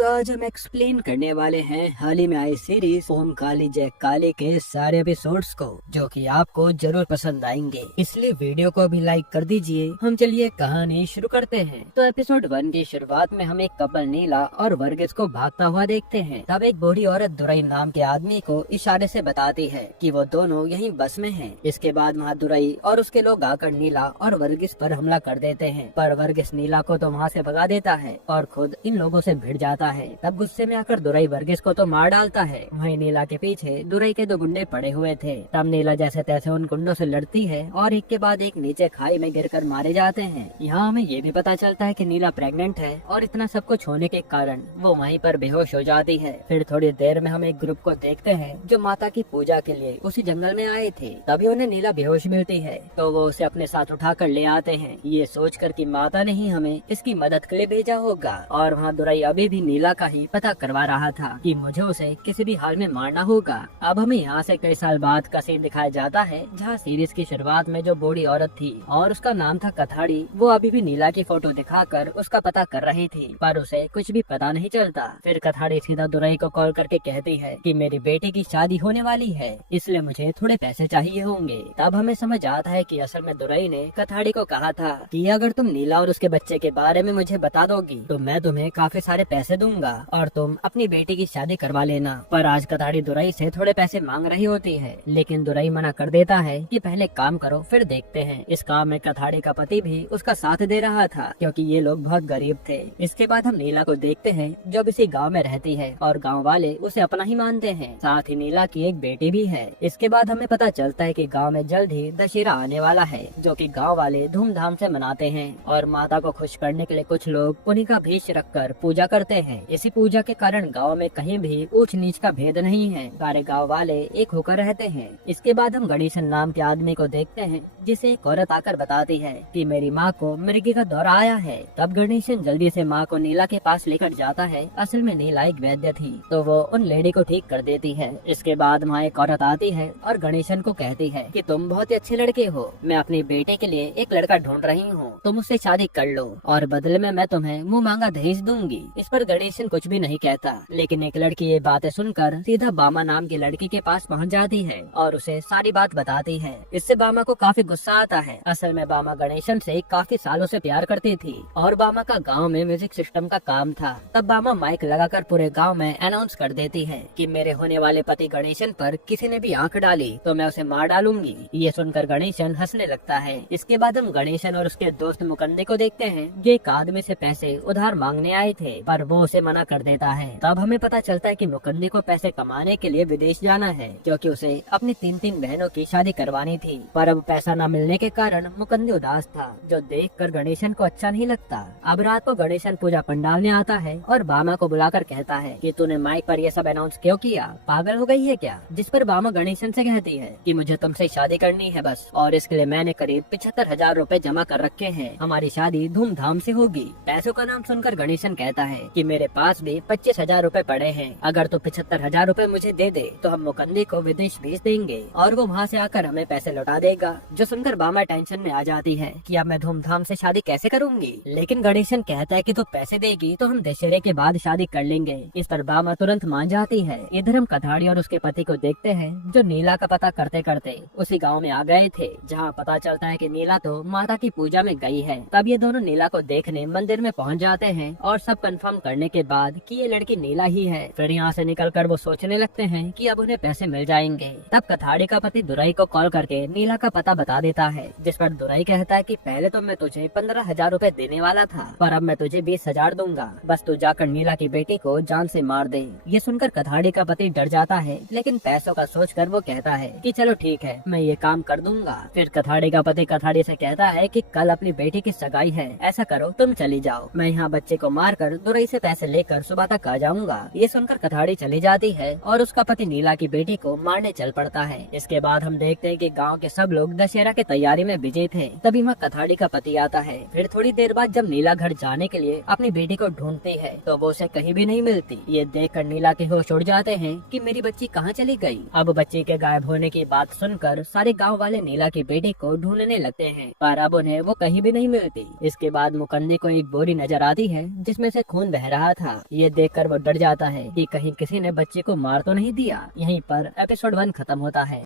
तो आज हम एक्सप्लेन करने वाले हैं हाल ही में आई सीरीज ओम काली जय काली के सारे एपिसोड्स को, जो कि आपको जरूर पसंद आएंगे, इसलिए वीडियो को भी लाइक कर दीजिए। हम चलिए कहानी शुरू करते हैं। तो एपिसोड 1 की शुरुआत में हम एक कपल नीला और वर्गीस को भागता हुआ देखते हैं। तब एक बूढ़ी औरत दुरई नाम के आदमी को इशारे से बताती है कि वो दोनों यहीं बस में हैं। इसके बाद वहाँ दुरई और उसके लोग आकर नीला और वर्गीस पर हमला कर देते हैं, पर वर्गीस नीला को तो वहाँ से भगा देता है और खुद इन लोगों से भिड़ जाता है। तब गुस्से में आकर दुरई वर्गीस को तो मार डालता है। वहीं नीला के पीछे दुरई के 2 गुंडे पड़े हुए थे। तब नीला जैसे तैसे उन गुंडों से लड़ती है और एक के बाद एक नीचे खाई में गिरकर मारे जाते हैं। यहाँ हमें ये भी पता चलता है कि नीला प्रेग्नेंट है और इतना सब कुछ होने के कारण वो वहीं पर बेहोश हो जाती है। फिर थोड़ी देर में हम एक ग्रुप को देखते हैं जो माता की पूजा के लिए उसी जंगल में आए थे। तभी उन्हें नीला बेहोश मिलती है तो वो उसे अपने साथ उठाकर ले आते हैं, ये सोचकर कि माता ने ही हमें इसकी मदद के लिए भेजा होगा। और वहाँ दुरई अभी भी नीला का ही पता करवा रहा था कि मुझे उसे किसी भी हाल में मारना होगा। अब हमें यहाँ से कई साल बाद का सीन दिखाया जाता है, जहाँ सीरीज की शुरुआत में जो बूढ़ी औरत थी और उसका नाम था कथाड़ी, वो अभी भी नीला की फोटो दिखाकर उसका पता कर रही थी, पर उसे कुछ भी पता नहीं चलता। फिर कथाड़ी सीधा दुरई को कॉल करके कहती है कि मेरी बेटी की शादी होने वाली है, इसलिए मुझे थोड़े पैसे चाहिए होंगे। तब हमें समझ आता है कि असल में दुरई ने कथाड़ी को कहा था कि अगर तुम नीला और उसके बच्चे के बारे में मुझे बता दोगी तो मैं तुम्हें काफी सारे पैसे दूंगा और तुम अपनी बेटी की शादी करवा लेना। पर आज कथाड़ी दुरई से थोड़े पैसे मांग रही होती है, लेकिन दुरई मना कर देता है कि पहले काम करो फिर देखते हैं। इस काम में कथाड़ी का पति भी उसका साथ दे रहा था, क्योंकि ये लोग बहुत गरीब थे। इसके बाद हम नीला को देखते हैं जो इसी गाँव में रहती है और गाँव वाले उसे अपना ही मानते हैं। साथ ही नीला की एक बेटी भी है। इसके बाद हमें पता चलता है कि गाँव में जल्द ही दशहरा आने वाला है, जो कि गाँव वाले धूमधाम से मनाते हैं और माता को खुश करने के लिए कुछ लोग उन्हीं का भेष रखकर पूजा करते हैं। इसी पूजा के कारण गांव में कहीं भी ऊंच नीच का भेद नहीं है, सारे गांव वाले एक होकर रहते हैं। इसके बाद हम गणेशन नाम के आदमी को देखते हैं, जिसे एक औरत आकर बताती है कि मेरी माँ को मिर्गी का दौरा आया है। तब गणेशन जल्दी से माँ को नीला के पास लेकर जाता है। असल में नीला एक वैद्य थी, तो वो उन लेडी को ठीक कर देती है। इसके बाद वहाँ एक औरत आती है और गणेशन को कहती है कि तुम बहुत ही अच्छे लड़के हो, मैं अपनी बेटे के लिए एक लड़का ढूंढ रही हूँ, तुम उससे शादी कर लो और बदले में मैं तुम्हें मुँह मांगा दहेज दूंगी। इस पर गणेशन कुछ भी नहीं कहता, लेकिन एक लड़की ये बातें सुनकर सीधा बामा नाम की लड़की के पास पहुंच जाती है और उसे सारी बात बताती है। इससे बामा को काफी गुस्सा आता है। असल में बामा गणेशन से काफी सालों से प्यार करती थी और बामा का गांव में म्यूजिक सिस्टम का काम था। तब बामा माइक लगाकर पूरे गांव में अनाउंस कर देती है कि मेरे होने वाले पति गणेशन पर किसी ने भी आंख डाली तो मैं उसे मार डालूंगी। ये सुनकर गणेशन हंसने लगता है। इसके बाद हम गणेशन और उसके दोस्त मुकंदे को देखते हैं, जो एक आदमी से पैसे उधार मांगने आए थे, पर वो उसे मना कर देता है। तब हमें पता चलता है कि मुकंदे को पैसे कमाने के लिए विदेश जाना है, क्योंकि उसे अपनी 3 बहनों की शादी करवानी थी। पर अब पैसा न मिलने के कारण मुकंदे उदास था, जो देखकर गणेशन को अच्छा नहीं लगता। अब रात को गणेशन पूजा पंडाल में आता है और बामा को बुलाकर कहता है कि तूने माइक पर ये सब अनाउंस क्यों किया, पागल हो गई है क्या? जिस पर बामा गणेशन से कहती है कि मुझे तुमसे शादी करनी है बस, और इसके लिए मैंने करीब 75,000 रूपए जमा कर रखे हैं, हमारी शादी धूमधाम से होगी। पैसों का नाम सुनकर गणेशन कहता है कि मेरे पास भी 25,000 रूपए पड़े हैं, अगर तो 75,000 रूपए मुझे दे दे तो हम मुकंदे को विदेश भेज देंगे और वो वहाँ से आकर हमें पैसे लौटा देगा। जो सुनकर बामा टेंशन में आ जाती है कि अब मैं धूमधाम से शादी कैसे करूंगी, लेकिन गणेशन कहता है कि तू पैसे देगी तो हम दशहरे के बाद शादी कर लेंगे। इस पर बामा तुरंत मान जाती है। इधर हम कथाड़ी और उसके पति को देखते हैं, जो नीला का पता करते करते उसी गाँव में आ गए थे, जहाँ पता चलता है कि नीला तो माता की पूजा में गई है। तब ये दोनों नीला को देखने मंदिर में पहुँच जाते हैं और सब कंफर्म करने के बाद कि ये लड़की नीला ही है। फिर यहाँ से निकलकर वो सोचने लगते हैं कि अब उन्हें पैसे मिल जाएंगे। तब कथाड़ी का पति दुरई को कॉल करके नीला का पता बता देता है, जिस पर दुरई कहता है कि पहले तो मैं तुझे 15,000 रूपए देने वाला था, पर अब मैं तुझे 20,000 दूंगा, बस तू जाकर नीला की बेटी को जान से मार दे। ये सुनकर कथाड़ी का पति डर जाता है, लेकिन पैसों का सोचकर वो कहता है कि चलो ठीक है, मैं ये काम कर दूंगा। फिर कथाड़ी का पति कथाड़ी से कहता है कि कल अपनी बेटी की सगाई है, ऐसा करो तुम चली जाओ, मैं यहाँ बच्चे को मारकर दुरई से पैसे लेकर सुबह तक आ जाऊंगा। ये सुनकर कथाड़ी चली जाती है और उसका पति नीला की बेटी को मारने चल पड़ता है। इसके बाद हम देखते हैं कि गांव के सब लोग दशहरा की तैयारी में बिजी थे। तभी वहाँ कथाड़ी का पति आता है। फिर थोड़ी देर बाद जब नीला घर जाने के लिए अपनी बेटी को ढूंढती है तो वो उसे कहीं भी नहीं मिलती। ये देखकर नीला के होश उड़ जाते हैं कि मेरी बच्ची कहाँ चली गई। अब बच्ची के गायब होने की बात सुनकर सारे गाँव वाले नीला की बेटी को ढूंढने लगते हैं, पर अब उन्हें वो कहीं भी नहीं मिलती। इसके बाद मुकंदे को एक बोरी नजर आती है जिसमें से खून बह रहा रहा था। ये देखकर वो डर जाता है कि कहीं किसी ने बच्चे को मार तो नहीं दिया। यहीं पर एपिसोड 1 खत्म होता है।